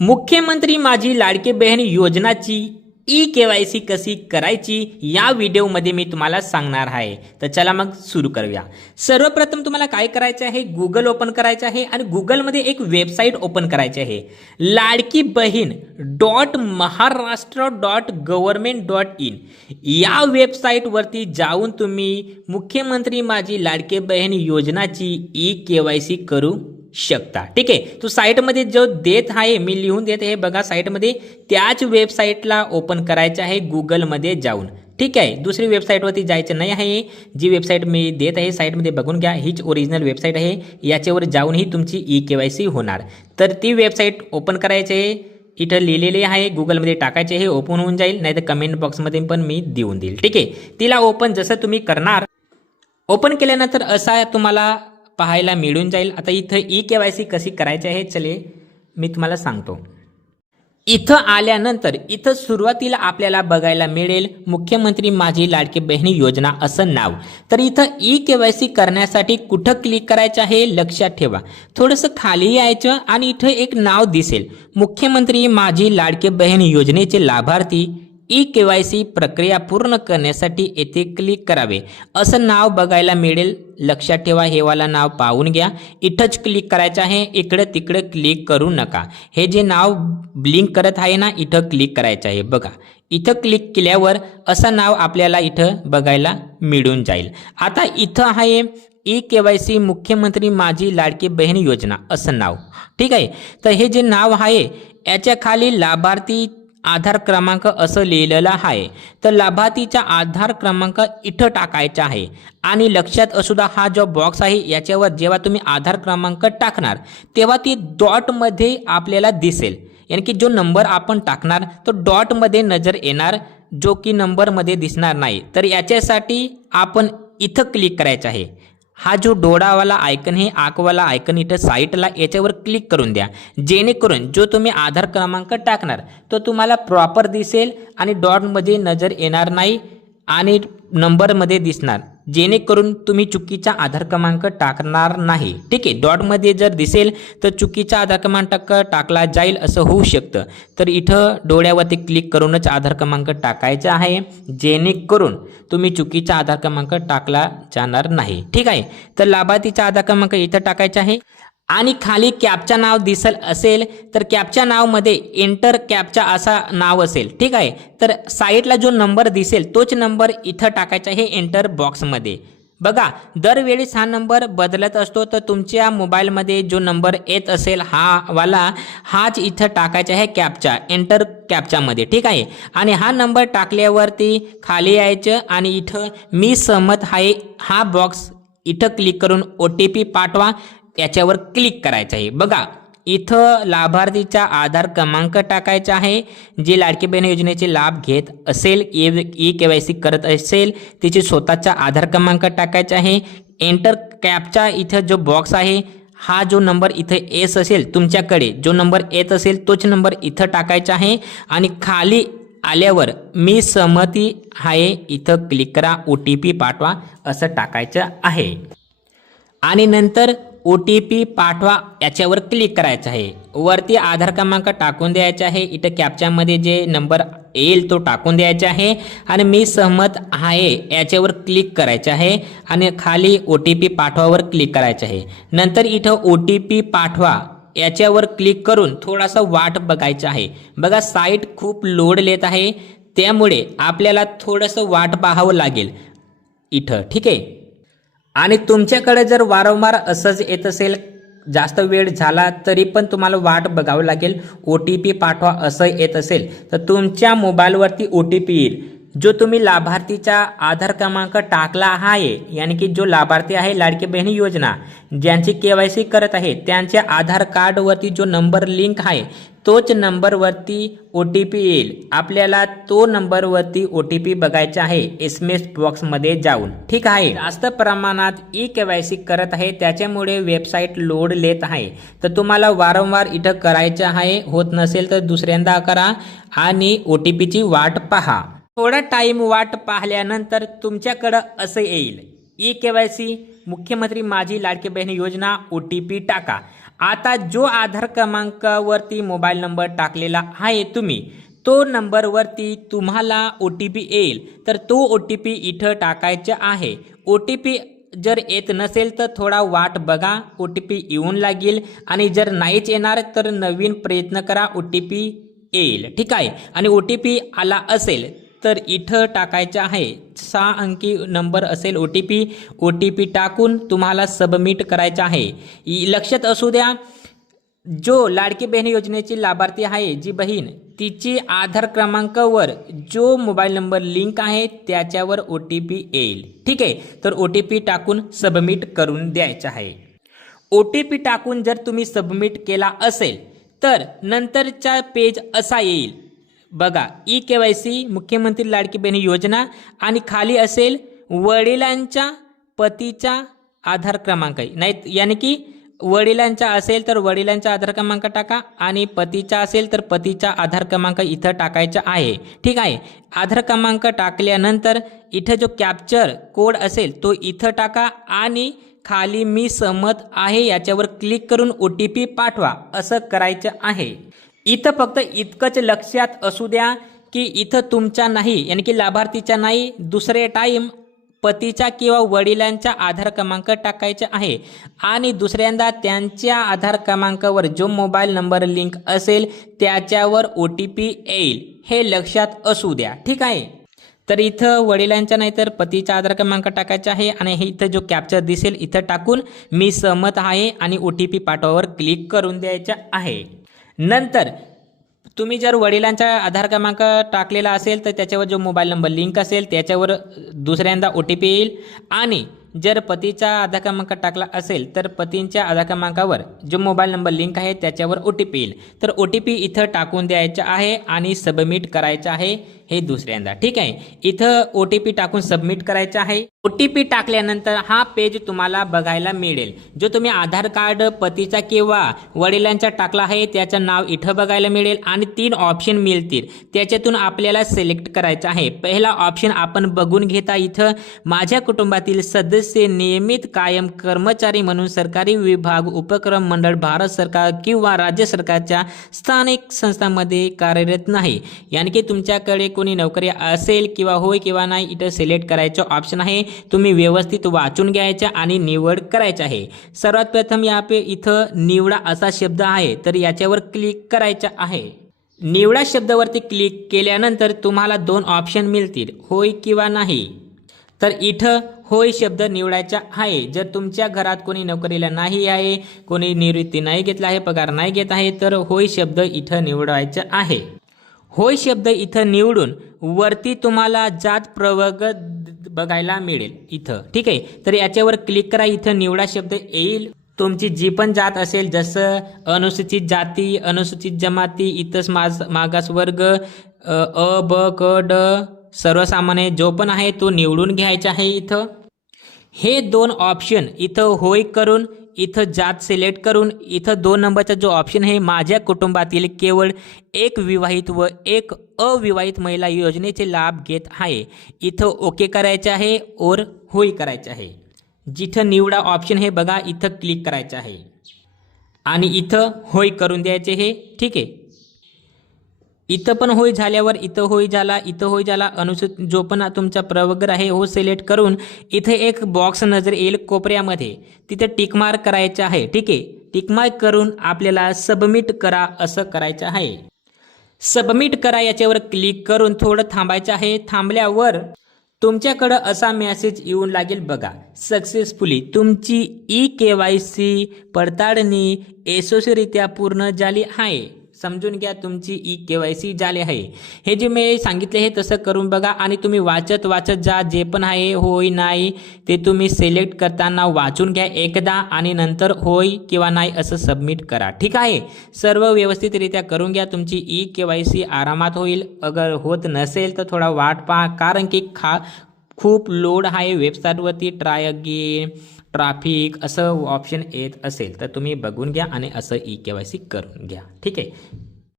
मुख्यमंत्री माझी लाडकी बहीण योजनाची ई-केवायसी कशी करायची या व्हिडिओमध्ये मी तुम्हाला सांगणार आहे। तर चला मग सुरू करूया। सर्वप्रथम तुम्हाला काय करायचे आहे, गुगल ओपन करायचे आहे आणि गुगलमध्ये एक वेबसाईट ओपन करायची आहे, ladkibaheen.maharashtra.government.in। या वेबसाईटवरती जाऊन तुम्ही मुख्यमंत्री माझी लाडकी बहीण योजनाची ई-केवायसी करू शकता। ठीक आहे, तो साईटमध्ये जो देत आहे, मी लिहून देत आहे बघा साईटमध्ये, त्याच वेबसाईटला ओपन करायचं आहे गुगलमध्ये जाऊन। ठीक आहे, दुसरी वेबसाईटवरती जायचं नाही आहे। जी वेबसाईट मी देत आहे साईटमध्ये बघून घ्या, हीच ओरिजिनल वेबसाईट आहे। याच्यावर जाऊनही तुमची ई-केवायसी होणार। तर ती वेबसाईट ओपन करायची आहे, इथं लिहिलेले आहे, गुगलमध्ये टाकायचे आहे, ओपन होऊन जाईल, नाही तर कमेंट बॉक्समध्ये पण मी देऊन देईल। ठीक आहे, तिला ओपन जसं तुम्ही करणार, ओपन केल्यानंतर असा तुम्हाला पाहायला मिळून जाईल। आता इथं ई-केवायसी कशी करायची आहे चले मी तुम्हाला सांगतो। इथं आल्यानंतर इथं सुरुवातीला आपल्याला बघायला मिळेल मुख्यमंत्री माझी लाडकी बहीण योजना असं नाव। तर इथं ई-केवायसी करण्यासाठी कुठं क्लिक करायचं आहे लक्षात ठेवा। थोडंसं खाली यायचं आणि इथं एक नाव दिसेल, मुख्यमंत्री माझी लाडकी बहीण योजनेचे लाभार्थी ई-केवायसी प्रक्रिया पूर्ण करण्यासाठी येथे क्लिक करावे असं नाव बघायला मिळेल। लक्षात ठेवा, हे वाला नाव पाहून घ्या। इथंच क्लिक करायचं आहे, इकडे तिकडे क्लिक करू नका। हे जे नाव ब्लिंक करत आहे ना, इथं क्लिक करायचं आहे बघा। इथं क्लिक केल्यावर असं नाव आपल्याला इथं बघायला मिळून जाईल। आता इथं आहे ई-केवायसी मुख्यमंत्री माझी लाडकी बहीण योजना असं नाव। ठीक आहे, तर हे जे नाव आहे याच्या खाली लाभार्थी आधार क्रमांक असं लिहिलेलं आहे। तर लाभार्थीचा आधार क्रमांक इथं टाकायचा आहे आणि लक्षात असू द्या, हा जो बॉक्स आहे याच्यावर जेव्हा तुम्ही आधार क्रमांक टाकणार तेव्हा ती डॉटमध्ये आपल्याला दिसेल, यानी की जो नंबर आपण टाकणार तो डॉटमध्ये नजर येणार, जो की नंबरमध्ये दिसणार नाही। तर याच्यासाठी आपण इथं क्लिक करायचं आहे। हा जो डोळावाला आयकन आहे, आंखवाला आयकन इथं साईटला, याच्यावर क्लिक करून द्या, जेणेकरून जो तुम्ही आधार क्रमांक टाकणार तो तुम्हाला प्रॉपर दिसेल आणि डॉटमध्ये नजर येणार नाही आणि नंबरमध्ये दिसणार, जेणेकरून तुम्ही चुकीचा आधार क्रमांक टाकणार नाही। ठीक आहे, डॉटमध्ये जर दिसेल तर चुकीचा आधार क्रमांक टाकला जाईल असं होऊ शकतं। तर इथं डोळ्यावरती क्लिक करूनच आधार क्रमांक टाकायचा आहे, जेणेकरून तुम्ही चुकीचा आधार क्रमांक टाकला जाणार नाही। ठीक आहे, तर लाभार्थीचा आधार क्रमांक इथं टाकायचा आहे आणि खाली कॅपचा नाव दिसल असेल तर कॅपच्या नावमध्ये एंटर कॅपचा असा नाव असेल। ठीक आहे, तर साईडला जो नंबर दिसेल तोच नंबर इथं टाकायचा आहे एंटर बॉक्समध्ये। बघा, दरवेळेस हा नंबर बदलत असतो, तर तुमच्या मोबाईलमध्ये जो नंबर येत असेल हाच इथं टाकायचा आहे कॅपचा, एंटर कॅपच्यामध्ये। ठीक आहे, आणि हा नंबर टाकल्यावरती खाली यायचं आणि इथं मी सहमत आहे हा बॉक्स इथं क्लिक करून OTP पाठवा याच्यावर क्लिक करायचं आहे। बघा, इथं लाभार्थीचा आधार क्रमांक टाकायचा आहे, जे लाडकी बहीण योजनेचे लाभ घेत असेल, ई-केवायसी करत असेल, तिचे स्वतःचा आधार क्रमांक टाकायचा आहे। एंटर कॅपचा इथं जो बॉक्स आहे, हा जो नंबर इथं येत असेल तुमच्याकडे, जो नंबर येत असेल तोच नंबर इथं टाकायचा आहे आणि खाली आल्यावर मी सहमती आहे इथं क्लिक करा, OTP पाठवा असं टाकायचं आहे आणि नंतर OTP पाठवा याच्यावर क्लिक करायचं आहे। वरती आधार क्रमांक टाकून द्यायचा आहे, इथं कॅप्चामध्ये जे नंबर येईल तो टाकून द्यायचा आहे आणि मी सहमत आहे याच्यावर क्लिक करायचं आहे आणि खाली OTP पाठवावर क्लिक करायचं आहे। नंतर इथं OTP पाठवा याच्यावर क्लिक करून थोडासा वाट बघायचं आहे। बघा, साईट खूप लोड लेत आहे, त्यामुळे आपल्याला थोडंसं वाट पाहावं लागेल इथं। ठीक आहे, आणि तुमच्याकडे जर वारंवार असंच येत असेल, जास्त वेळ झाला तरी पण तुम्हाला वाट बघावं लागेल, OTP पाठवा असं येत असेल तर तुमच्या मोबाईलवरती OTP येईल, जो तुम्ही लाभार्थीचा आधार क्रमांक टाकला आहे, यानी की जो लाभार्थी आहे लाडकी बहीण योजना ज्यांची KYC करत आहे त्यांच्या आधार कार्डवरती जो नंबर लिंक आहे तोच नंबरवरती OTP येईल। आपल्याला तो नंबरवरती OTP बघायचा आहे SMS बॉक्समध्ये जाऊन। ठीक आहे, जास्त प्रमाणात ई-केवायसी करत आहे त्याच्यामुळे वेबसाईट लोड लेत आहे, तर तुम्हाला वारंवार इथं करायचं आहे। होत नसेल तर दुसऱ्यांदा करा आणि OTPची वाट पहा। थोडा टाइम वाट पाहिल्यानंतर तुमच्याकडं असं येईल, ई-केवायसी मुख्यमंत्री माझी लाडकी बहीण योजना OTP टाका आता जो आधार क्रमांकावरती मोबाईल नंबर टाकलेला आहे तुम्ही, तो नंबरवरती तुम्हाला OTP येईल, तर तो OTP इथं टाकायचा आहे. OTP जर येत नसेल तर थोडा वाट बघा, OTP येऊन लागेल. आणि जर नाहीच येणार तर नवीन प्रयत्न करा, OTP येईल. ठीक आहे. आणि OTP आला असेल तर इथं टाकायचं आहे, 6 अंकी नंबर असेल OTP टाकून तुम्हाला सबमिट करायचं आहे. लक्षात असू द्या, जो लाडकी बहीण योजनेची लाभार्थी आहे जी बहीण, तिची आधार क्रमांकावर जो मोबाईल नंबर लिंक आहे त्याच्यावर OTP येईल. ठीक आहे. तर OTP टाकून सबमिट करून द्यायचं आहे. OTP टाकून जर तुम्ही सबमिट केला असेल तर नंतरचा पेज असा येईल बघा, KYC मुख्यमंत्री लाडकी बहीण योजना, आणि खाली असेल वडिलांच्या पतीचा आधार क्रमांक, नाही यानी की वडिलांचा असेल तर वडिलांचा आधार क्रमांक टाका, आणि पतीचा असेल तर पतीचा आधार क्रमांक इथं टाकायचा आहे. ठीक आहे. आधार क्रमांक टाकल्यानंतर इथं जो कॅप्चर कोड असेल तो इथं टाका, आणि खाली मी सहमत आहे याच्यावर क्लिक करून OTP पाठवा, असं करायचं आहे. इथं फक्त इतकंच लक्षात असू द्या की इथं तुमचा नाही, यानी की लाभार्थीचा नाही, दुसरे टाईम पतीचा किंवा वडिलांचा आधार क्रमांक टाकायचा आहे. आणि दुसऱ्यांदा त्यांच्या आधार क्रमांकावर जो मोबाईल नंबर लिंक असेल त्याच्यावर OTP येईल, हे लक्षात असू द्या. ठीक आहे. तर इथं वडिलांचा नाही तर पतीचा आधार क्रमांक टाकायचा आहे, आणि हे इथं जो कॅप्चर दिसेल इथं टाकून मी सहमत आहे आणि OTP पाठवावर क्लिक करून द्यायचं आहे. नंतर तुम्ही जर वडिलांचा आधार क्रमांक टाकलेला असेल तर त्याच्यावर जो मोबाईल नंबर लिंक असेल त्याच्यावर दुसऱ्यांदा OTP येईल, आणि जर पतीचा आधार क्रमांक टाकला असेल तर पतींच्या आधार क्रमांकावर जो मोबाईल नंबर लिंक आहे त्याच्यावर OTP येईल. तर OTP इथं टाकून द्यायचं आहे आणि सबमिट करायचं आहे, हे दुसऱ्यांदा. ठीक आहे. इथं OTP टाकून सबमिट करायचं आहे. OTP टाकल्यानंतर हा पेज तुम्हाला बघायला मिळेल. जो तुम्ही आधार कार्ड पतीचा किंवा वडिलांचा टाकला आहे त्याचं नाव इथं बघायला मिळेल, आणि 3 ऑप्शन मिळतील, त्याच्यातून आपल्याला सिलेक्ट करायचं आहे. पहिला ऑप्शन आपण बघून घेता. इथं माझ्या कुटुंबातील सदस्य नियमित कायम कर्मचारी म्हणून सरकारी विभाग, उपक्रम मंडळ, भारत सरकार किंवा राज्य सरकारच्या स्थानिक संस्थांमध्ये कार्यरत नाही, यानी की तुमच्याकडे कोणी नोकरी असेल किंवा होय किंवा नाही, इथं सिलेक्ट करायचं ऑप्शन आहे. तुम्ही व्यवस्थित वाचून घ्यायचं आणि निवड करायचं आहे. सर्वात प्रथम इथं निवडा असा शब्द आहे, तर याच्यावर क्लिक करायचं आहे. निवडा शब्दावरती क्लिक केल्यानंतर तुम्हाला 2 ऑप्शन मिळतील, होय किंवा नाही. तर इथं होय शब्द निवडायचा आहे. जर तुमच्या घरात कोणी नोकरीला नाही आहे, कोणी निवृत्ती नाही घेतला आहे, पगार नाही घेत आहे, तर होय शब्द इथं निवडायचा आहे. होय शब्द इथं निवडून वरती तुम्हाला जात प्रवर्ग बघायला मिळेल इथं. ठीक आहे. तर याच्यावर क्लिक करा. इथं निवडा शब्द येईल. तुमची जी पण जात असेल, जसं अनुसूचित जाती, अनुसूचित जमाती, इतर मागास वर्ग, अ, ब, क, ड, सर्वसामान्य जो पण आहे तो निवडून घ्यायचा आहे. इथं हे 2 ऑप्शन इथं होय करून इथं जात सिलेक्ट करून इथं 2 नंबरचा जो ऑप्शन आहे, माझ्या कुटुंबातील केवळ एक विवाहित व एक अविवाहित महिला योजनेचे लाभ घेत आहे, इथं ओके करायचं आहे और होय करायचं आहे. जिथं निवडा ऑप्शन हे बघा, इथं क्लिक करायचं आहे आणि इथं होय करून द्यायचे हे. ठीक आहे. इथं पण होय झाल्यावर इथं होय झाला, इथं होय झाला. अनुसूचित जो पण तुमचा प्रवर्ग आहे हो सिलेक्ट करून इथे एक बॉक्स नजर येईल कोपऱ्यामध्ये, तिथे टिकमार्क करायचं आहे. ठीक आहे. टिकमार्क करून आपल्याला सबमिट करा असं करायचं आहे. सबमिट करा याच्यावर क्लिक करून थोडं थांबायचं आहे. थांबल्यावर तुमच्याकडं असा मेसेज येऊन लागेल बघा, सक्सेसफुली तुमची KYC पडताळणी यशस्वीरित्या पूर्ण झाली आहे. समजून घ्या, तुमची KYC झाली आहे. हे जे मी सांगितले हे तसं करून बघा आणि तुम्ही वाचत जा. जे पण आहे होय नाही ते तुम्ही सिलेक्ट करताना वाचून घ्या एकदा आणि नंतर होय किंवा नाही असं सबमिट करा. ठीक आहे. सर्व व्यवस्थितरित्या करून घ्या. तुमची KYC आरामात होईल. अगर होत नसेल तर थोडा वाट पहा, कारण की खूप लोड आहे वेबसाईटवरती. ट्राय अगेन, ट्रॅफिक असं ऑप्शन येत असेल तर तुम्ही बघून घ्या आणि असं KYC करून घ्या. ठीक आहे.